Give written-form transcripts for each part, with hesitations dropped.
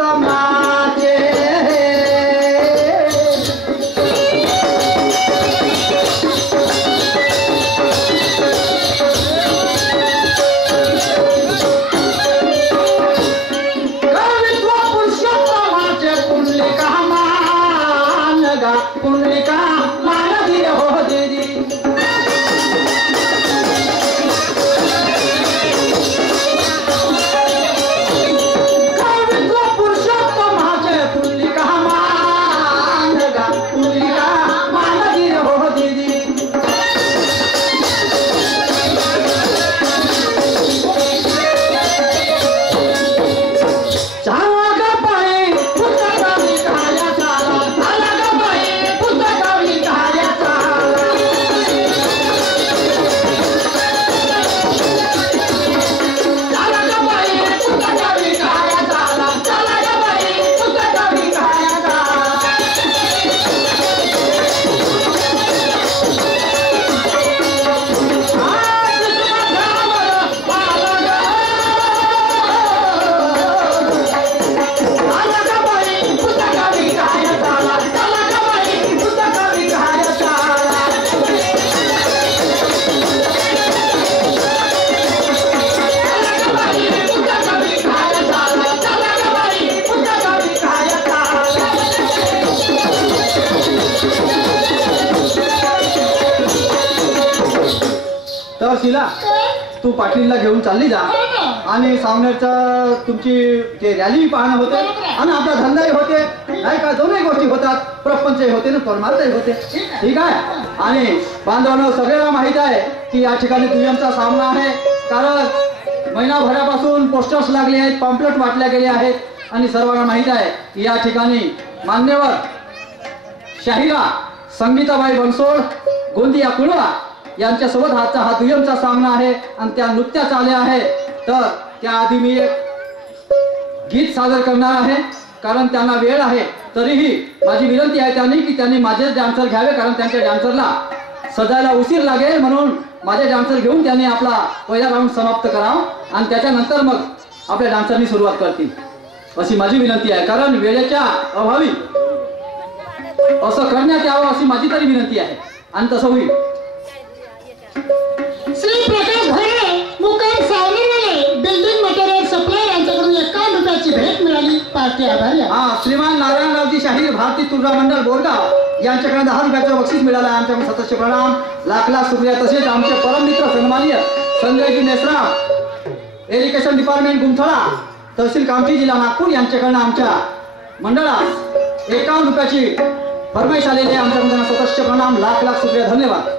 पुरुषोत्तमाचे पुंडलिका मानदी हो दीदी कवित्व पुरुषोत्तमाचे पुंडलिका मानगा पुंडलिका मानदी हो दीदी शिला तू पाटीलला घेऊन चालली जा आणि सावनेरचा तुमची जे रॅली पाहणं होते आणि आपला धंदाही होते नाही का दोन्ही गोष्टी होतात प्रपंचही होते ना परमार्थही होते ठीक आहे आणि बांधवांनो सगळ्यांना माहित आहे की या ठिकाणी दुय्यमचा सामना आहे कारण महिनाभरापासून पोस्टर्स लागले आहेत पॉम्पलेट वाटल्या गेले आहेत आणि सर्वांना माहित आहे की या ठिकाणी मान्यवर शाहिरा संगीताबाई बनसोड गोंदिया कुळवा यांच्यासोबत हा दुय्यमचा सामना आहे आणि त्या नुकत्याच आल्या आहे तर त्याआधी मी एक गीत सादर करणार आहे कारण त्यांना वेळ आहे तरीही माझी विनंती आहे की त्यांनी माझे डान्सर घ्यावे कारण त्यांच्या डान्सरला सजायला उशीर लागेल म्हणून माझे डान्सर घेऊन त्यांनी आपला पहिला राऊंड समाप्त करावा आणि त्याच्यानंतर मग आपल्या डान्सरनी सुरुवात करतील अशी माझी विनंती आहे कारण वेळेच्या अभावी असं करण्यात यावं अशी माझी तरी विनंती आहे आणि तसं होईल श्री प्रकाश घरे मुकाम सावनेरवाले बिल्डिंग मटेरियल सप्लायर यांच्याकडून 51 रुपयाची भेट मिळाली पार्टी आभारी श्रीमान नारायणरावजी शाहीर भारती तुळजा मंडळ बोरगाव यांच्याकडे 10 रुपयाचं बक्षीस मिळालं आमच्याकडून सततचे प्रणाम लाख लाख शुक्रिया तसेच आमचे परममित्र सन्माननीय संजयजी नेसराव एज्युकेशन डिपार्टमेंट गुमथळा तहसील कामठी जिल्हा नागपूर यांच्याकडून आमच्या मंडळास 51 रुपयाची फरमाईश आलेली आमच्याकडून सततचे प्रणाम लाख लाख शुक्रिया धन्यवाद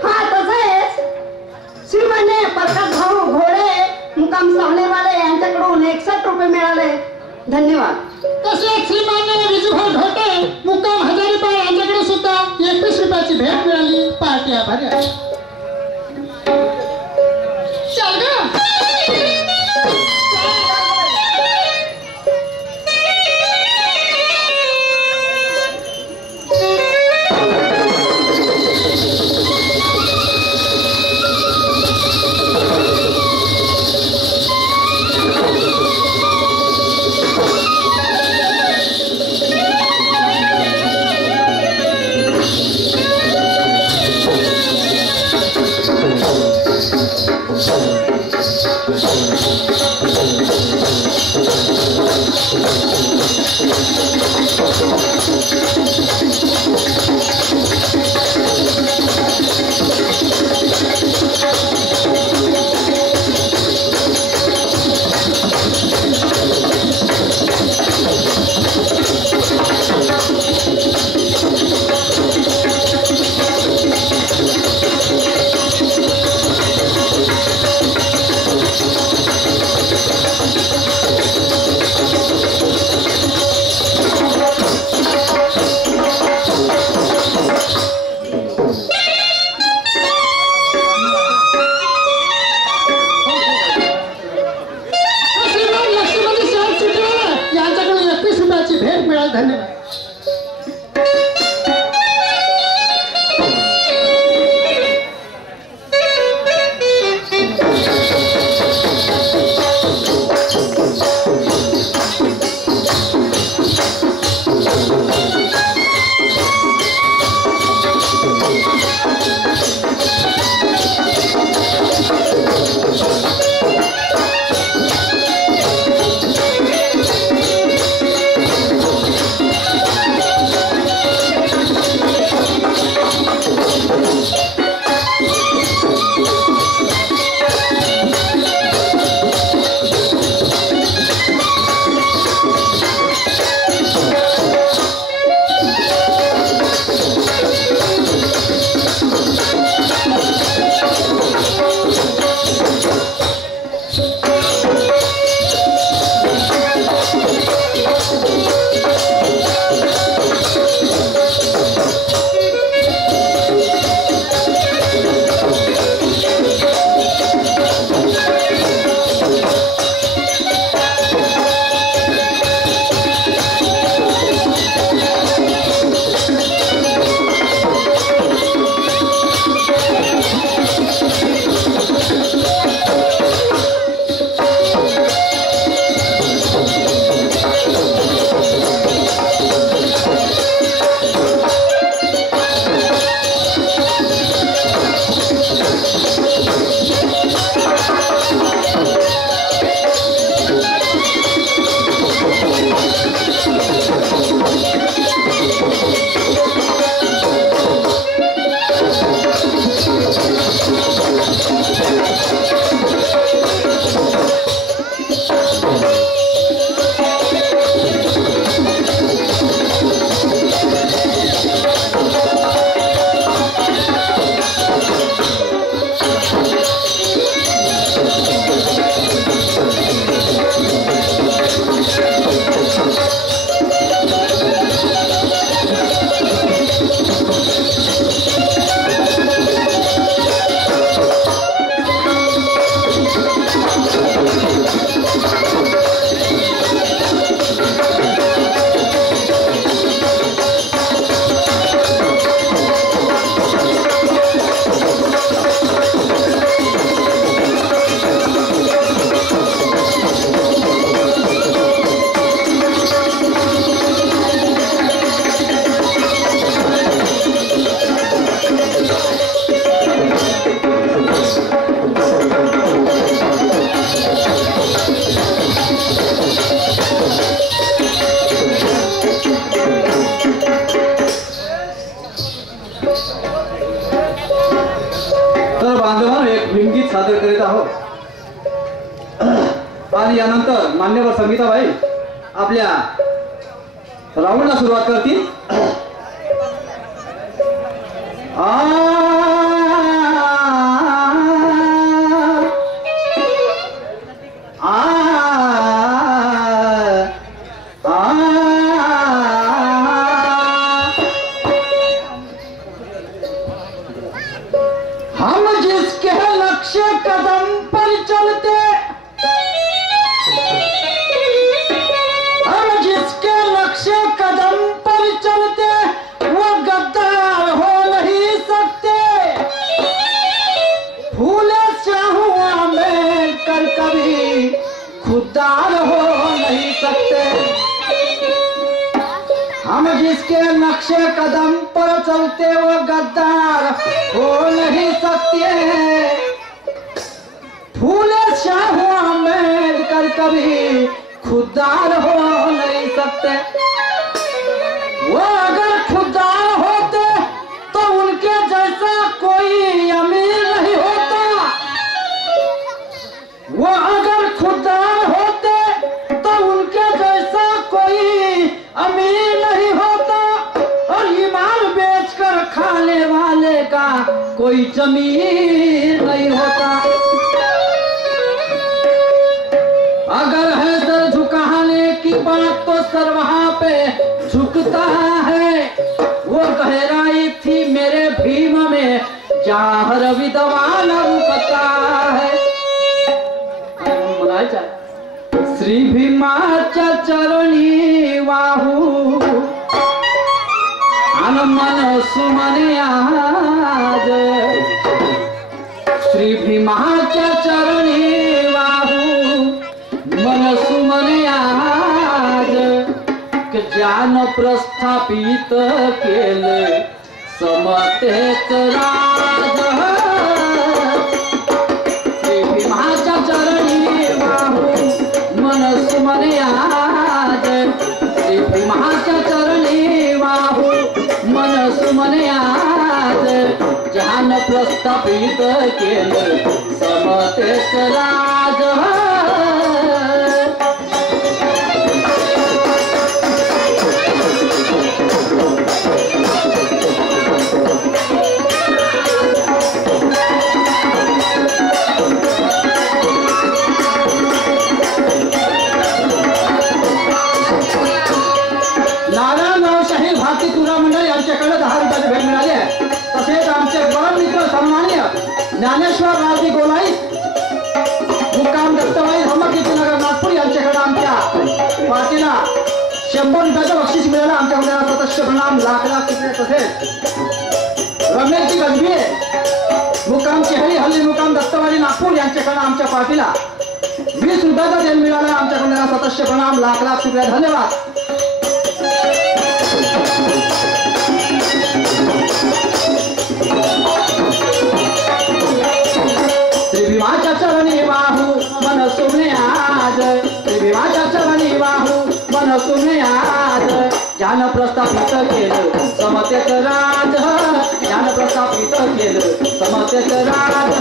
श्रीमान्य प्रकाश भाऊ घोडे मुकाम सावनेरवाले यांच्याकडून 61 रुपये मिळाले धन्यवाद तसेच श्रीमान्य विजूभाऊ ढोटे मुकाम हजारीपार यांच्याकडे सुद्धा 21 रुपयाची भेट मिळाली पार्टी आभारी आहे सादर करीत आहोत आणि यानंतर मान्यवर संगीताबाई आपल्या राऊंडला सुरुवात करतील. हम जिसके लक्ष्य कदम पर चलते, हम जिसके लक्ष्य कदम पर चलते वो गद्दार हो नहीं सकते. फूले चाहुआ में कर कभी खुददार हो नहीं सकते. हम जिसके नक्शे कदम पर चलते वो गद्दार हो नहीं सकते. फूले शाहुआ में कर कभी खुददार हो नहीं सकते. वो अगर खुददार होते तो उनके जैसा कोई अमीर नहीं होता. वो अगर खुददार होते तो उनके जैसा कोई अमीर नहीं होता. और ईमान बेचकर खाने वाले का कोई जमीर नहीं होता. अगर है सर झुकाने की बात तो सर वहां पे झुकता है. वो गहराई थी मेरे भीम में जहाँ विद्वान रुकता है. श्री भीमाच्या चरणी वाहू अन मन सुमने आज. श्री भीमाच्या चरणी वाहू मन सुमने आज. ज्ञान प्रस्थापित केले समतेच राज. श्री भीमाच्या चरणी वाहू मन सुमने आज. श्री भीमाच्या चरणी वाहू मन सुमने आज. ज्ञान प्रस्थापित केले समतेच राज. ज्ञानेश्वर राजी गोलाई मुक्काम दत्तबाई धर्मकीर्तीनगर नागपूर यांच्याकडे आमच्या पार्टीला 100 रुपयाचं बक्षीस मिळालं. आमच्याकडे सतश्य प्रणाम लाख रुपये. तसेच रमेशजी गजबी मुक्काम चेहरी हल्ली मुक्काम दत्तवाडी नागपूर यांच्याकडे आमच्या पार्टीला 20 रुपयाचा देण मिळाला. आमच्याकडे सतश्य प्रणाम लाख रुपये. धन्यवाद. श्री भीमाच्या चरणी वाहू मन सुमने आज. श्री भीमाच्या चरणी वाहू मन सुमने आज. ज्ञान प्रस्थापित केलं समतेच राज. ज्ञान प्रस्थापित केलं समतेच राज.